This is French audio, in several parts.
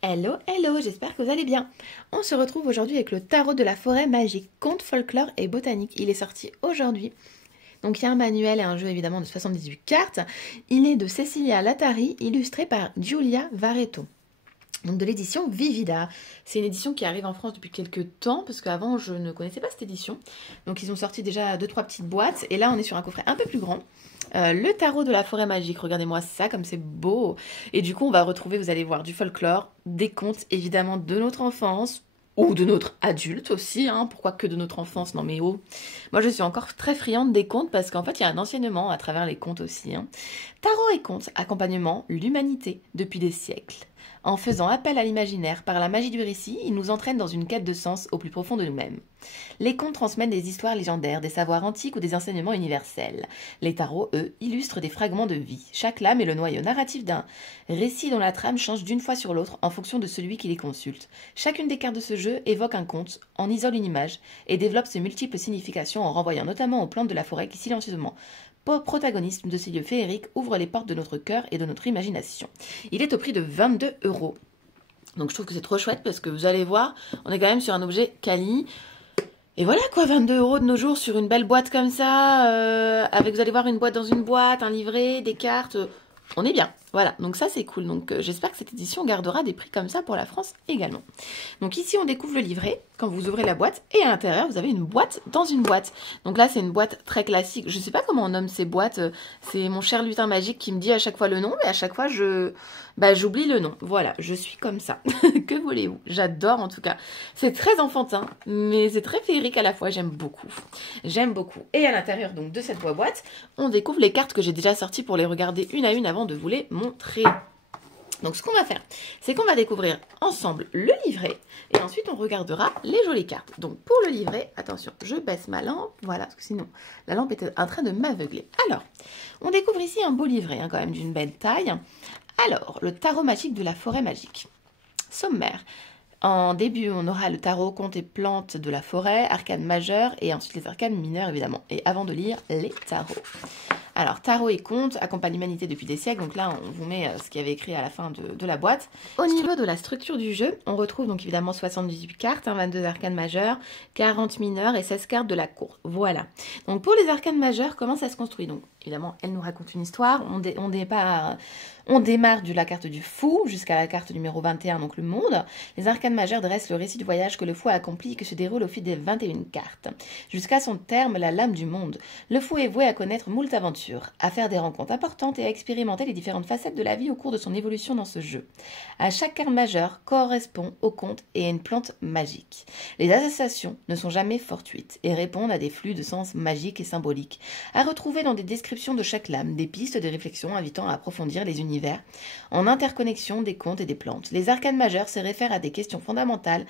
Hello, hello, j'espère que vous allez bien. On se retrouve aujourd'hui avec le tarot de la forêt magique, conte, folklore et botanique. Il est sorti aujourd'hui. Donc il y a un manuel et un jeu évidemment de 78 cartes. Il est de Cecilia Latari, illustré par Giulia Varetto. Donc de l'édition Vivida. C'est une édition qui arrive en France depuis quelques temps, parce qu'avant je ne connaissais pas cette édition. Donc ils ont sorti déjà 2-3 petites boîtes, et là on est sur un coffret un peu plus grand. Le tarot de la forêt magique, regardez-moi ça, comme c'est beau. Et du coup on va retrouver, vous allez voir, du folklore, des contes évidemment de notre enfance, ou de notre adulte aussi, hein. Pourquoi que de notre enfance? Non mais oh. Moi je suis encore très friande des contes, parce qu'en fait il y a un enseignement à travers les contes aussi, hein. Tarot et contes, accompagnement, l'humanité depuis des siècles. En faisant appel à l'imaginaire par la magie du récit, ils nous entraînent dans une quête de sens au plus profond de nous-mêmes. Les contes transmettent des histoires légendaires, des savoirs antiques ou des enseignements universels. Les tarots, eux, illustrent des fragments de vie. Chaque lame est le noyau narratif d'un récit dont la trame change d'une fois sur l'autre en fonction de celui qui les consulte. Chacune des cartes de ce jeu évoque un conte, en isole une image et développe ses multiples significations en renvoyant notamment aux plantes de la forêt qui silencieusement protagoniste de ces lieux féeriques, ouvre les portes de notre cœur et de notre imagination. Il est au prix de 22 €. Donc je trouve que c'est trop chouette parce que vous allez voir, on est quand même sur un objet quali. Et voilà quoi, 22 € de nos jours sur une belle boîte comme ça, avec, vous allez voir, une boîte dans une boîte, un livret, des cartes, on est bien. Voilà, donc ça c'est cool. Donc j'espère que cette édition gardera des prix comme ça pour la France également. Donc ici on découvre le livret quand vous ouvrez la boîte, et à l'intérieur vous avez une boîte dans une boîte. Donc là c'est une boîte très classique. Je sais pas comment on nomme ces boîtes, c'est mon cher lutin magique qui me dit à chaque fois le nom, mais à chaque fois j'oublie le nom. Voilà, je suis comme ça. Que voulez-vous? J'adore en tout cas. C'est très enfantin, mais c'est très féerique à la fois, j'aime beaucoup. J'aime beaucoup. Et à l'intérieur donc de cette boîte, on découvre les cartes que j'ai déjà sorties pour les regarder une à une avant de vous les montrer. Donc ce qu'on va faire, c'est qu'on va découvrir ensemble le livret et ensuite on regardera les jolies cartes. Donc pour le livret, attention, je baisse ma lampe, voilà, parce que sinon la lampe est en train de m'aveugler. Alors, on découvre ici un beau livret, hein, quand même d'une belle taille. Alors, le tarot magique de la forêt magique. Sommaire. En début, on aura le tarot, contes et plantes de la forêt, arcanes majeures et ensuite les arcanes mineures évidemment. Et avant de lire les tarots. Alors, tarot et contes accompagnent l'humanité depuis des siècles. Donc là, on vous met ce qu'il y avait écrit à la fin de la boîte. Au niveau de la structure du jeu, on retrouve donc évidemment 78 cartes, 22 arcanes majeures, 40 mineures et 16 cartes de la cour. Voilà. Donc pour les arcanes majeures, comment ça se construit? Donc évidemment, elle nous raconte une histoire. On démarre de la carte du fou jusqu'à la carte numéro 21, donc le monde. Les arcanes majeures dressent le récit du voyage que le fou a accompli et que se déroule au fil des 21 cartes. Jusqu'à son terme, la lame du monde. Le fou est voué à connaître moult aventures, à faire des rencontres importantes et à expérimenter les différentes facettes de la vie au cours de son évolution dans ce jeu. À chaque carte majeure correspond au conte et à une plante magique. Les associations ne sont jamais fortuites et répondent à des flux de sens magiques et symboliques, à retrouver dans des descriptions de chaque lame, des pistes de réflexion invitant à approfondir les univers en interconnexion des contes et des plantes. Les arcanes majeures se réfèrent à des questions fondamentales,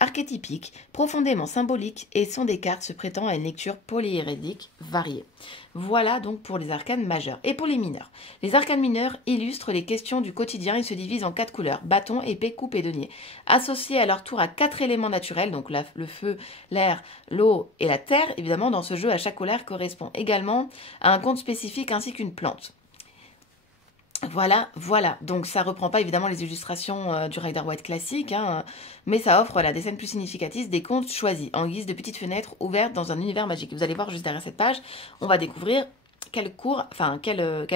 archétypiques, profondément symboliques et sont des cartes se prêtant à une lecture polyhérédique variée. Voilà donc pour les arcanes majeures. Et pour les mineurs. Les arcanes mineurs illustrent les questions du quotidien. Ils se divisent en 4 couleurs: bâton, épée, coupe et denier. Associés à leur tour à 4 éléments naturels, donc le feu, l'air, l'eau et la terre. Évidemment, dans ce jeu, à chaque couleur correspond également à un conte spécifique ainsi qu'une plante. Voilà, voilà. Donc ça reprend pas évidemment les illustrations du Rider-Waite classique, hein, mais ça offre des scènes plus significatives, des contes choisis en guise de petites fenêtres ouvertes dans un univers magique. Vous allez voir juste derrière cette page, on va découvrir quelle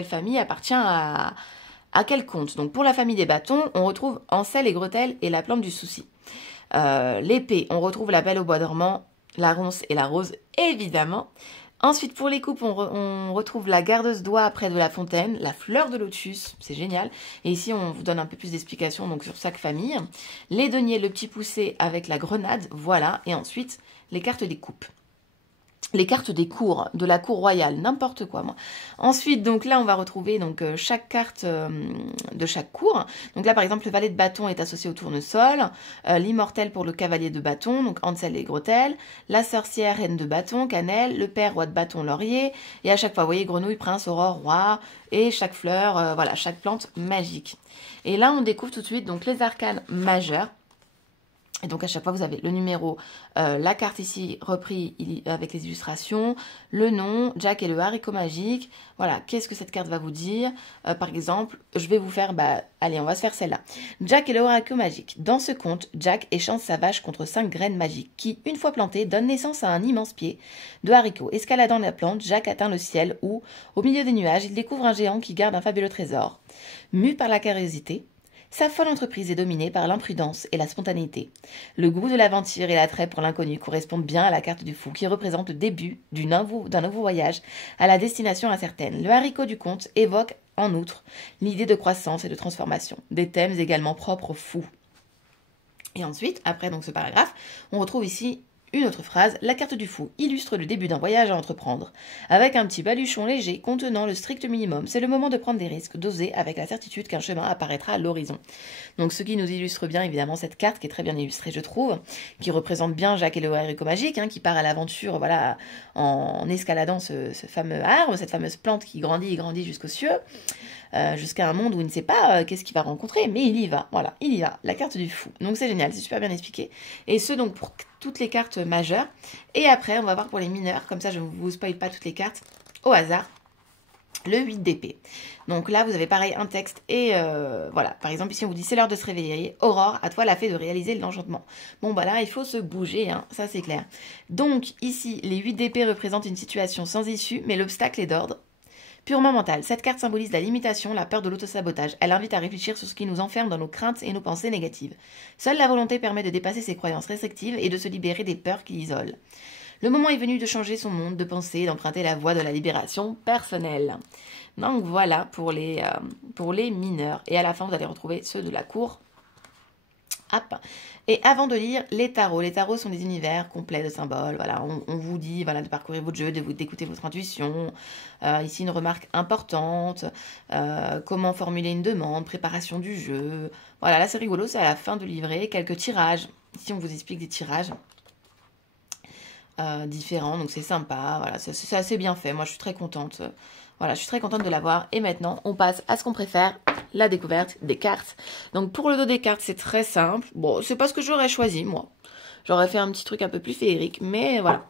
famille appartient à quel conte. Donc pour la famille des bâtons, on retrouve Ansel et Gretel et la plante du souci. L'épée, on retrouve la Belle au bois dormant, la ronce et la rose évidemment. Ensuite, pour les coupes, on retrouve la gardeuse d'oie près de la fontaine, la fleur de lotus, c'est génial. Et ici, on vous donne un peu plus d'explications donc sur chaque famille. Les deniers, le petit poussé avec la grenade, voilà. Et ensuite, les cartes des coupes. Les cartes des cours, de la cour royale, n'importe quoi moi. Ensuite, donc là, on va retrouver donc chaque carte de chaque cour. Donc là, par exemple, le valet de bâton est associé au tournesol, l'immortel pour le cavalier de bâton, donc Hansel et Gretel, la sorcière reine de bâton, Cannelle, le père roi de bâton, laurier, et à chaque fois, vous voyez, grenouille, prince, aurore, roi, et chaque fleur, voilà, chaque plante magique. Et là, on découvre tout de suite donc les arcanes majeures. Et donc à chaque fois vous avez le numéro, la carte ici repris avec les illustrations, le nom, Jack et le haricot magique. Voilà, qu'est-ce que cette carte va vous dire? Par exemple, je vais vous faire, allez, on va se faire celle-là. Jack et le haricot magique. Dans ce conte, Jack échange sa vache contre 5 graines magiques qui, une fois plantées, donnent naissance à un immense pied de haricot. Escaladant la plante, Jack atteint le ciel où, au milieu des nuages, il découvre un géant qui garde un fabuleux trésor. Mu par la curiosité, sa folle entreprise est dominée par l'imprudence et la spontanéité. Le goût de l'aventure et l'attrait pour l'inconnu correspondent bien à la carte du fou qui représente le début d'un nouveau voyage à la destination incertaine. Le haricot du conte évoque en outre l'idée de croissance et de transformation, des thèmes également propres au fou. Et ensuite, après donc ce paragraphe, on retrouve ici une autre phrase, la carte du fou illustre le début d'un voyage à entreprendre. Avec un petit baluchon léger contenant le strict minimum, c'est le moment de prendre des risques, d'oser avec la certitude qu'un chemin apparaîtra à l'horizon. Donc ce qui nous illustre bien évidemment cette carte qui est très bien illustrée je trouve, qui représente bien Jack et le haricot magique, qui part à l'aventure voilà, en escaladant ce fameux arbre, cette fameuse plante qui grandit et grandit jusqu'aux cieux. Jusqu'à un monde où il ne sait pas qu'est-ce qu'il va rencontrer, mais il y va, voilà, il y va, la carte du fou. Donc c'est génial, c'est super bien expliqué. Et ce donc pour toutes les cartes majeures. Et après, on va voir pour les mineurs, comme ça je ne vous spoil pas toutes les cartes au hasard. Le 8 d'épée. Donc là, vous avez pareil un texte et voilà. Par exemple, ici on vous dit c'est l'heure de se réveiller. Aurore, à toi la fée de réaliser l'enchantement. Bon bah là, il faut se bouger, ça c'est clair. Donc ici, les 8 d'épée représentent une situation sans issue, mais l'obstacle est d'ordre purement mental. Cette carte symbolise la limitation, la peur de l'autosabotage. Elle invite à réfléchir sur ce qui nous enferme dans nos craintes et nos pensées négatives. Seule la volonté permet de dépasser ses croyances restrictives et de se libérer des peurs qui l'isolent. Le moment est venu de changer son monde de pensée et d'emprunter la voie de la libération personnelle. Donc voilà pour les mineurs. Et à la fin, vous allez retrouver ceux de la cour. Hop. Et avant de lire les tarots sont des univers complets de symboles. Voilà, on vous dit voilà, de parcourir votre jeu, d'écouter votre intuition. Ici, une remarque importante. Comment formuler une demande, préparation du jeu. Voilà, là c'est rigolo, c'est à la fin du livret. Quelques tirages. Ici, on vous explique des tirages différents, donc c'est sympa. Voilà, c'est assez bien fait. Moi, je suis très contente. Voilà, je suis très contente de l'avoir. Et maintenant, on passe à ce qu'on préfère, la découverte des cartes. Donc, pour le dos des cartes, c'est très simple. Bon, c'est pas ce que j'aurais choisi, moi. J'aurais fait un petit truc un peu plus féerique. Mais voilà,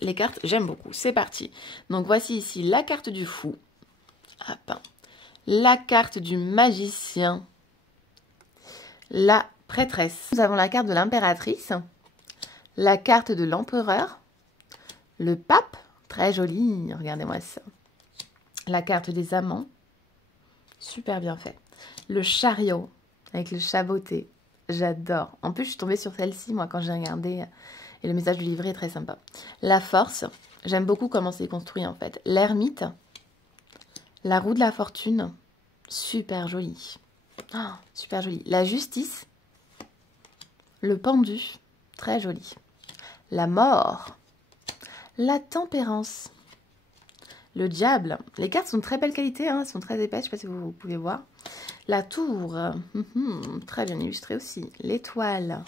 les cartes, j'aime beaucoup. C'est parti. Donc, voici ici la carte du fou. Hop. La carte du magicien. La prêtresse. Nous avons la carte de l'impératrice. La carte de l'empereur. Le pape. Très joli. Regardez-moi ça. La carte des amants, super bien fait. Le chariot, avec le chaboté, j'adore. En plus, je suis tombée sur celle-ci, moi, quand j'ai regardé, et le message du livret est très sympa. La force, j'aime beaucoup comment c'est construit, en fait. L'ermite, la roue de la fortune, super joli. Oh, super joli. La justice, le pendu, très joli. La mort, la tempérance. Le diable. Les cartes sont de très belle qualité, elles sont très épaisses, je ne sais pas si vous pouvez voir. La tour, très bien illustrée aussi. L'étoile,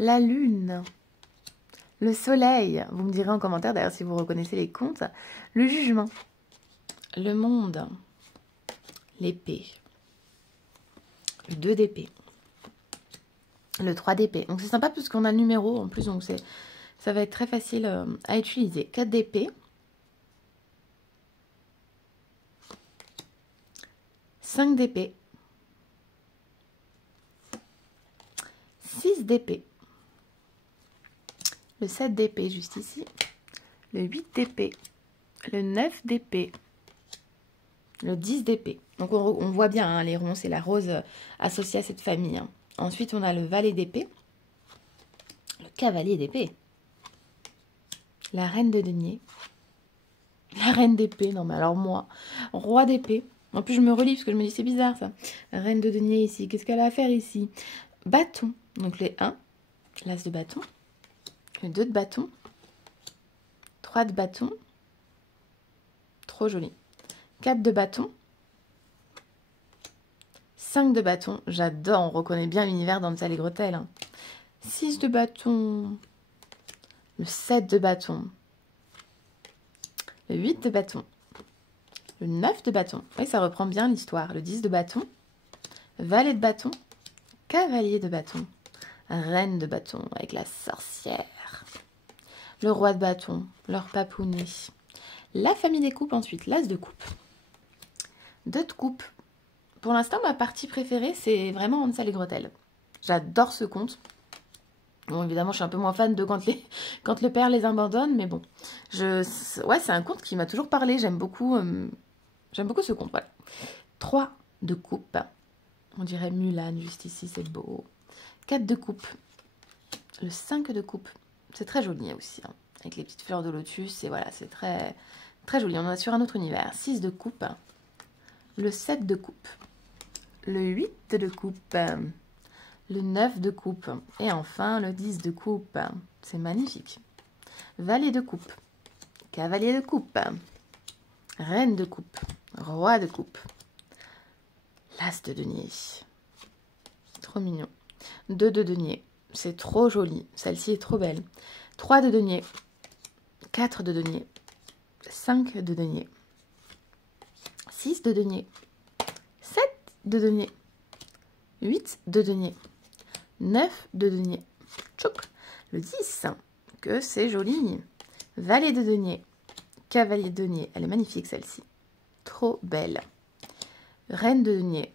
la lune, le soleil. Vous me direz en commentaire d'ailleurs si vous reconnaissez les contes. Le jugement, le monde, l'épée, le 2 d'épée, le 3 d'épée. Donc c'est sympa parce qu'on a le numéro en plus, donc ça va être très facile à utiliser. 4 d'épée. 5 d'épée, 6 d'épée, le 7 d'épée juste ici, le 8 d'épée, le 9 d'épée, le 10 d'épée. Donc on voit bien, les ronds, c'est la rose associée à cette famille. Ensuite, on a le valet d'épée, le cavalier d'épée, la reine de denier, la reine d'épée, non mais alors moi, roi d'épée. En plus, je me relis parce que je me dis, c'est bizarre ça. Reine de denier ici, qu'est-ce qu'elle a à faire ici? Bâton, donc les 1, l'as de bâton, le 2 de bâton, 3 de bâton, trop joli. 4 de bâton, 5 de bâton, j'adore, on reconnaît bien l'univers dans Hansel et Gretel. 6 de bâton, le 7 de bâton, le 8 de bâton, le 9 de bâton, oui ça reprend bien l'histoire, le 10 de bâton, valet de bâton, cavalier de bâton, Reine de bâton avec la sorcière. Le roi de bâton, leur papounet. La famille des coupes ensuite, l'as de coupe. 2 de coupe. Pour l'instant, ma partie préférée, c'est vraiment Hansel et Gretel. J'adore ce conte. Bon, évidemment, je suis un peu moins fan de quand le père les abandonne, mais bon. Ouais, c'est un conte qui m'a toujours parlé. J'aime beaucoup ce conte, voilà. 3 de coupe. On dirait Mulan, juste ici, c'est beau. 4 de coupe. Le 5 de coupe. C'est très joli aussi, hein, avec les petites fleurs de lotus. Et voilà, c'est très, très joli. On est sur un autre univers. 6 de coupe. Le 7 de coupe. Le 8 de coupe. Le 9 de coupe. Et enfin, le 10 de coupe. C'est magnifique. Valet de coupe. Cavalier de coupe. Reine de coupe. Roi de coupe. L'as de denier. Trop mignon. 2 de denier. C'est trop joli. Celle-ci est trop belle. 3 de denier. 4 de denier. 5 de denier. 6 de denier. 7 de denier. 8 de denier. 9 de denier. Tchouc. Le 10. Que c'est joli. Valet de denier. Cavalier de denier. Elle est magnifique celle-ci. Trop belle. Reine de denier.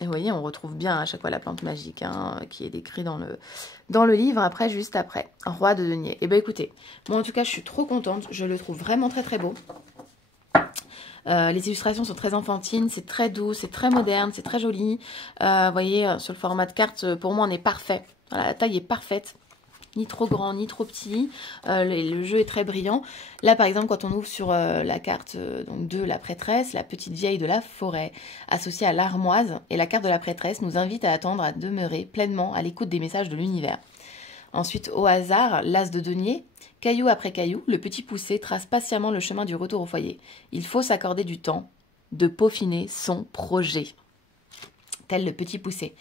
Et vous voyez, on retrouve bien à chaque fois la plante magique, hein, qui est décrite dans le livre, après, juste après. Roi de denier. Et bien écoutez, moi en tout cas, je suis trop contente. Je le trouve vraiment très très beau. Les illustrations sont très enfantines, c'est très doux, c'est très moderne, c'est très joli. Vous voyez, sur le format de carte, pour moi, on est parfait. Voilà, la taille est parfaite. Ni trop grand, ni trop petit. Le jeu est très brillant. Là, par exemple, quand on ouvre sur la carte donc de la prêtresse, la petite vieille de la forêt, associée à l'armoise, et la carte de la prêtresse nous invite à attendre à demeurer pleinement à l'écoute des messages de l'univers. Ensuite, au hasard, l'as de denier. Caillou après caillou, le petit poussé trace patiemment le chemin du retour au foyer. Il faut s'accorder du temps de peaufiner son projet. Tel le petit poussé.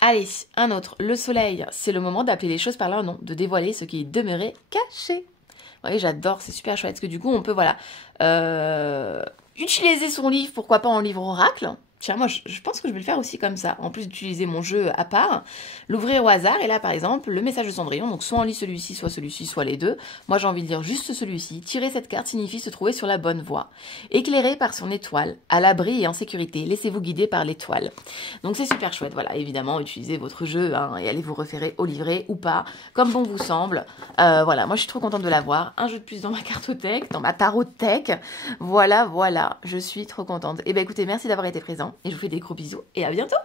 Allez, un autre. Le soleil, c'est le moment d'appeler les choses par leur nom, de dévoiler ce qui est demeuré caché. Vous voyez, j'adore, c'est super chouette, parce que du coup, on peut, voilà, utiliser son livre, pourquoi pas en livre oracle. Tiens, moi, je pense que je vais le faire aussi comme ça. En plus d'utiliser mon jeu à part, l'ouvrir au hasard. Et là, par exemple, le message de Cendrillon. Donc, soit on lit celui-ci, soit les deux. Moi, j'ai envie de lire juste celui-ci. Tirer cette carte signifie se trouver sur la bonne voie. Éclairé par son étoile, à l'abri et en sécurité. Laissez-vous guider par l'étoile. Donc, c'est super chouette. Voilà, évidemment, utilisez votre jeu hein, et allez vous référer au livret ou pas, comme bon vous semble. Voilà, moi, je suis trop contente de l'avoir. Un jeu de plus dans ma cartothèque, dans ma tarothèque. Voilà, je suis trop contente. Et bien, écoutez, merci d'avoir été présent. Et je vous fais des gros bisous et à bientôt!